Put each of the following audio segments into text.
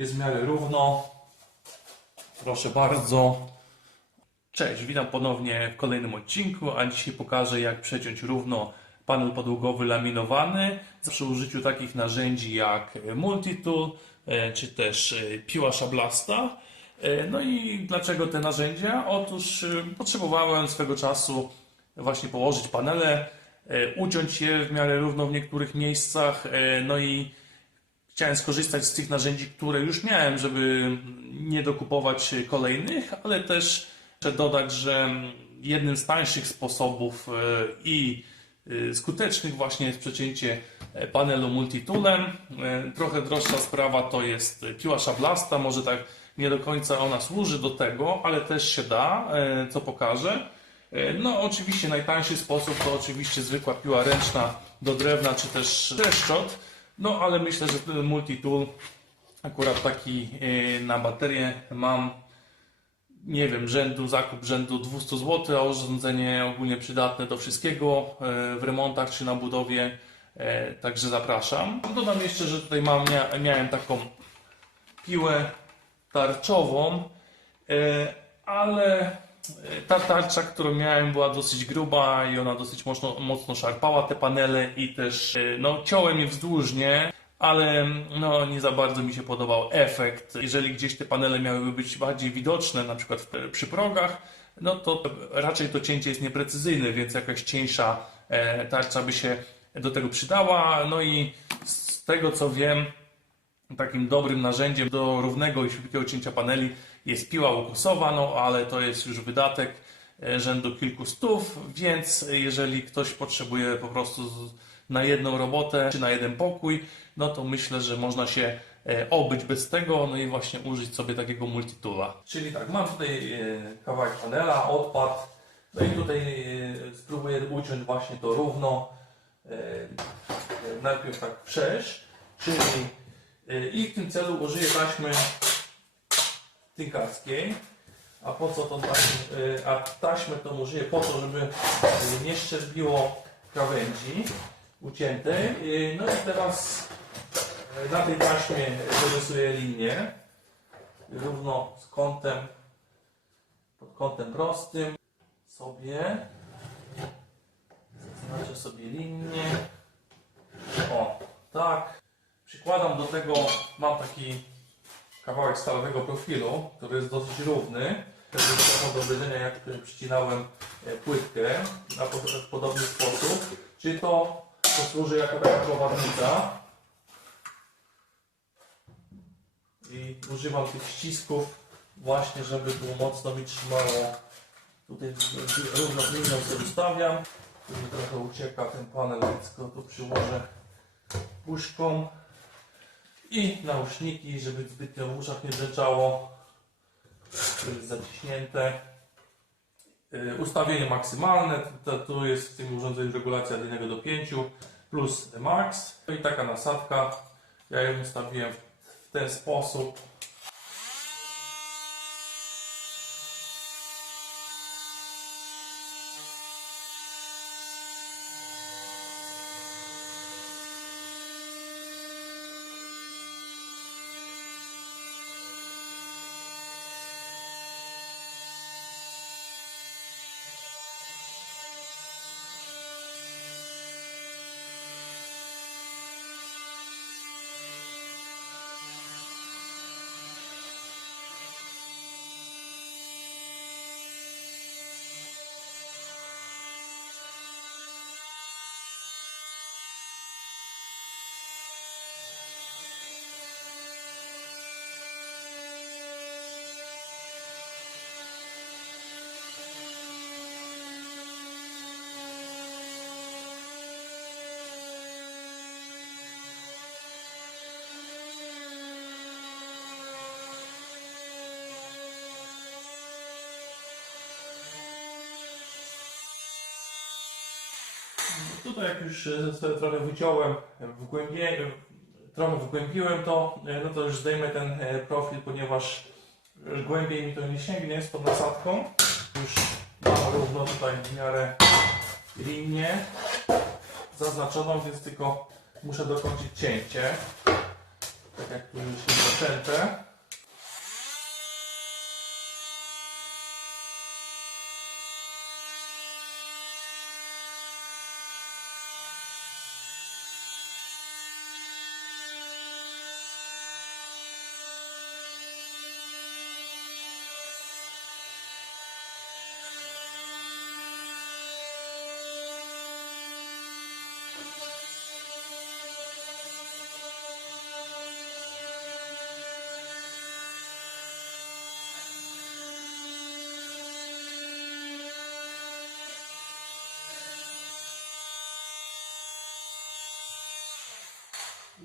Jest w miarę równo. Proszę bardzo. Cześć, witam ponownie w kolejnym odcinku, a dzisiaj pokażę jak przeciąć równo panel podłogowy laminowany przy użyciu takich narzędzi jak Multitool e, czy też e, piła szablasta. E, No i dlaczego te narzędzia? Otóż potrzebowałem swego czasu właśnie położyć panele, uciąć je w miarę równo w niektórych miejscach, no i chciałem skorzystać z tych narzędzi, które już miałem, żeby nie dokupować kolejnych, ale też chcę dodać, że jednym z tańszych sposobów e, i e, skutecznych właśnie jest przecięcie e, panelu multitoolem. Trochę droższa sprawa to jest piła szablasta, może tak nie do końca ona służy do tego, ale też się da, co pokażę. No, oczywiście najtańszy sposób to oczywiście zwykła piła ręczna do drewna, czy też treszczot. No, ale myślę, że ten multitool, akurat taki e, na baterię mam, nie wiem, rzędu, zakup rzędu 200 zł, a urządzenie ogólnie przydatne do wszystkiego e, w remontach czy na budowie, e, także zapraszam. Dodam jeszcze, że tutaj mam, mia, miałem taką piłę tarczową, ale ta tarcza, którą miałem, była dosyć gruba i ona dosyć mocno, mocno szarpała te panele i też e, no, ciąłem je wzdłużnie, ale no, nie za bardzo mi się podobał efekt. Jeżeli gdzieś te panele miałyby być bardziej widoczne, na przykład w, przy progach, no to raczej to cięcie jest nieprecyzyjne, więc jakaś cieńsza e, tarcza by się do tego przydała. No i z tego co wiem, takim dobrym narzędziem do równego i szybkiego cięcia paneli jest piła łokusowa, no ale to jest już wydatek e, rzędu kilku stów, więc jeżeli ktoś potrzebuje po prostu na jedną robotę czy na jeden pokój, no to myślę, że można się e, obyć bez tego, no i właśnie użyć sobie takiego multitoola. Czyli tak, mam tutaj e, kawałek panela, odpad, no i tutaj spróbuję uciąć właśnie to równo, najpierw tak wszerz, czyli i w tym celu użyję taśmy tynkarskiej. A po co tą taśmę? y, A taśmę tą użyję po to, żeby y, nie szczerbiło krawędzi uciętej. Y, No i teraz na tej taśmie wyrysuję linię równo z kątem pod kątem prostym sobie zaznaczę sobie linię o tak przykładam do tego mam taki kawałek stalowego profilu, który jest dosyć równy. Wtedy dochodzą do widzenia, jak przycinałem e, płytkę na podobny sposób. Czyli to posłuży jako taka prowadnica. I używam tych ścisków właśnie, żeby tu mocno mi trzymało. Tutaj równo linią sobie ustawiam. Tu mi trochę ucieka ten panel, więc go tu przyłożę puszką i nauszniki, żeby zbytnio w uszach nie brzęczało. To jest zaciśnięte. Yy, Ustawienie maksymalne, tu jest w tym urządzeniu regulacja od 1 do 5 plus max. No i taka nasadka, ja ją ustawiłem w ten sposób. Tutaj jak już e, sobie trochę wyciąłem, wgłębię, trochę wgłębiłem to, e, no to już zdejmę ten e, profil, ponieważ głębiej mi to nie sięgnie z tą nasadką. Już mam równo tutaj w miarę linię zaznaczoną, więc tylko muszę dokończyć cięcie. Tak jak tu już jest zaczęte.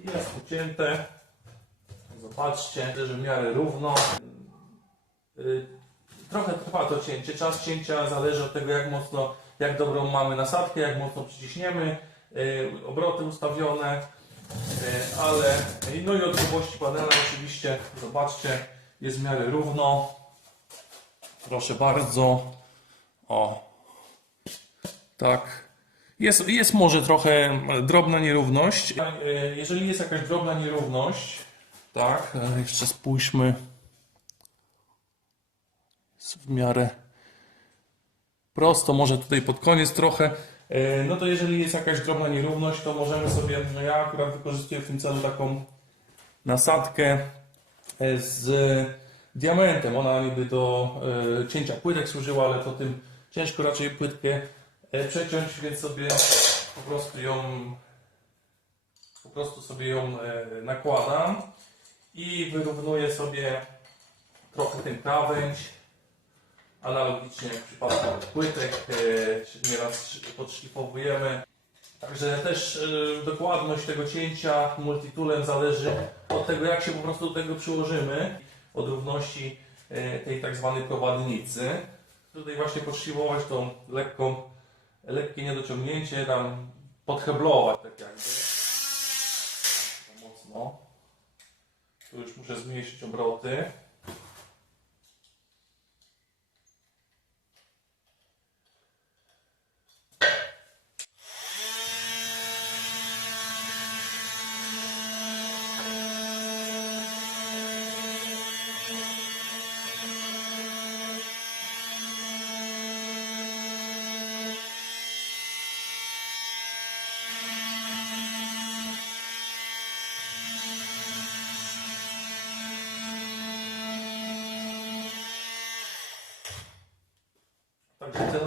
Jest ucięte. Zobaczcie, że w miarę równo. Y, Trochę trwa to cięcie. Czas cięcia zależy od tego, jak mocno, jak dobrą mamy nasadkę, jak mocno przyciśniemy, y, obroty ustawione, y, ale no i od grubości panela oczywiście, zobaczcie, jest w miarę równo. Proszę bardzo. O, tak. Jest, jest może trochę drobna nierówność. E, Jeżeli jest jakaś drobna nierówność, tak, e, jeszcze spójrzmy. W miarę prosto, może tutaj pod koniec trochę. E, No to jeżeli jest jakaś drobna nierówność, to możemy sobie, no ja akurat wykorzystuję w tym celu taką nasadkę z diamentem. Ona niby do cięcia płytek służyła, ale po tym ciężko raczej płytkę przeciąć, więc sobie po prostu ją po prostu sobie ją e, nakładam i wyrównuję sobie trochę ten krawędź. Analogicznie jak w przypadku płytek, e, nieraz podszlifowujemy. Także też e, dokładność tego cięcia multitoolem zależy od tego, jak się po prostu do tego przyłożymy, od równości e, tej tak zwanej prowadnicy. Tutaj właśnie podszlifować tą lekką, lekkie niedociągnięcie, tam podheblować tak jakby. Mocno. Tu już muszę zmniejszyć obroty.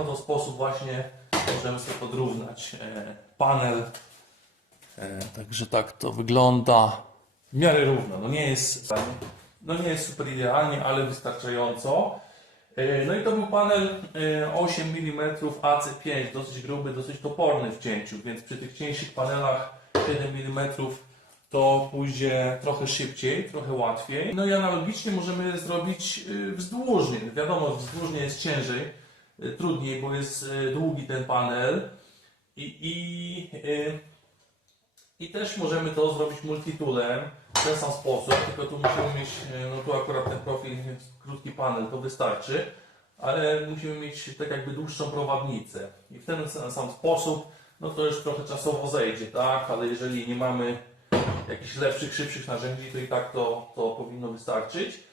Oto sposób właśnie możemy sobie podrównać e, panel. E, także tak to wygląda w miarę równo. No nie jest, no nie jest super idealnie, ale wystarczająco. E, No i to był panel e, 8 mm AC5, dosyć gruby, dosyć toporny w cięciu, więc przy tych cieńszych panelach 7 mm to pójdzie trochę szybciej, trochę łatwiej. No i analogicznie możemy zrobić y, wzdłużnie. Wiadomo, wzdłużnie jest ciężej, trudniej, bo jest y, długi ten panel. I, i, y, i też możemy to zrobić multitoolem w ten sam sposób, tylko tu musimy mieć, y, no tu akurat ten profil, krótki panel, to wystarczy, ale musimy mieć tak jakby dłuższą prowadnicę. I w ten sam sposób, no to już trochę czasowo zejdzie, tak? Ale jeżeli nie mamy jakichś lepszych, szybszych narzędzi, to i tak to, to powinno wystarczyć.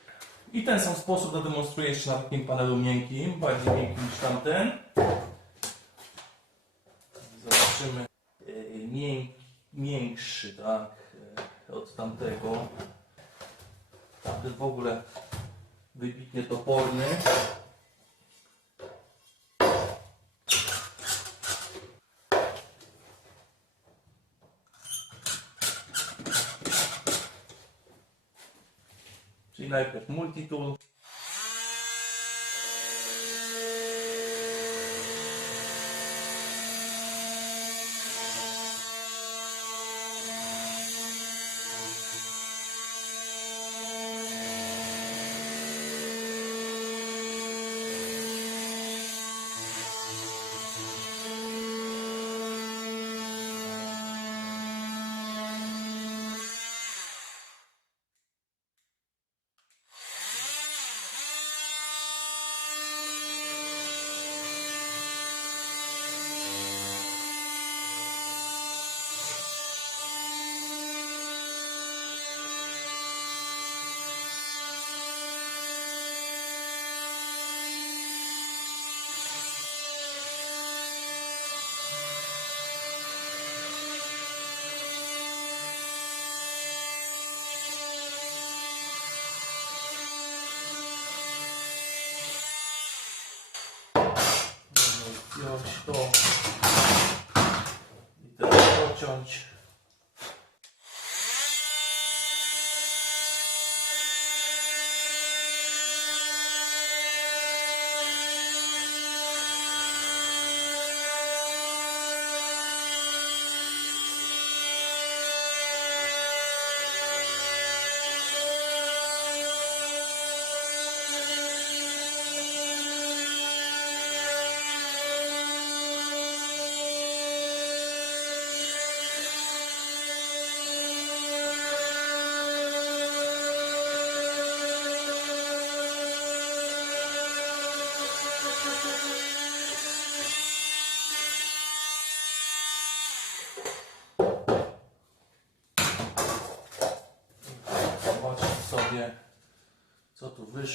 I ten sam sposób zademonstruję jeszcze na takim panelu miękkim, bardziej miękkim niż tamten. Zobaczymy yy, mięk, miększy, tak, yy, od tamtego. Tamten w ogóle wybitnie toporny. Czyli najpierw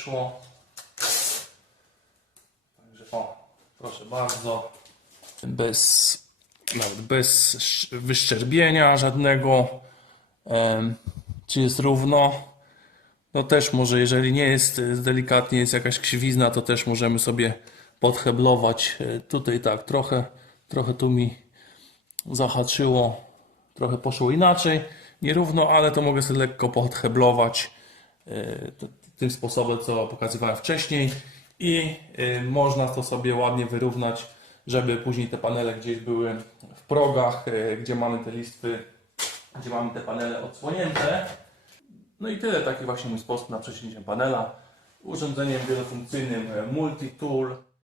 wyszło. Także o, proszę bardzo. Bez, nawet bez sz- wyszczerbienia żadnego. Czy jest równo? No też może, jeżeli nie jest e, delikatnie, jest jakaś krzywizna, to też możemy sobie podheblować. E, Tutaj tak, trochę, trochę tu mi zahaczyło, trochę poszło inaczej, nierówno, ale to mogę sobie lekko podheblować e, tym sposobem, co pokazywałem wcześniej i e, można to sobie ładnie wyrównać, żeby później te panele gdzieś były w progach, e, gdzie mamy te listwy, gdzie mamy te panele odsłonięte. No i tyle, taki właśnie mój sposób na przecięcie panela. Urządzeniem wielofunkcyjnym e, Multitool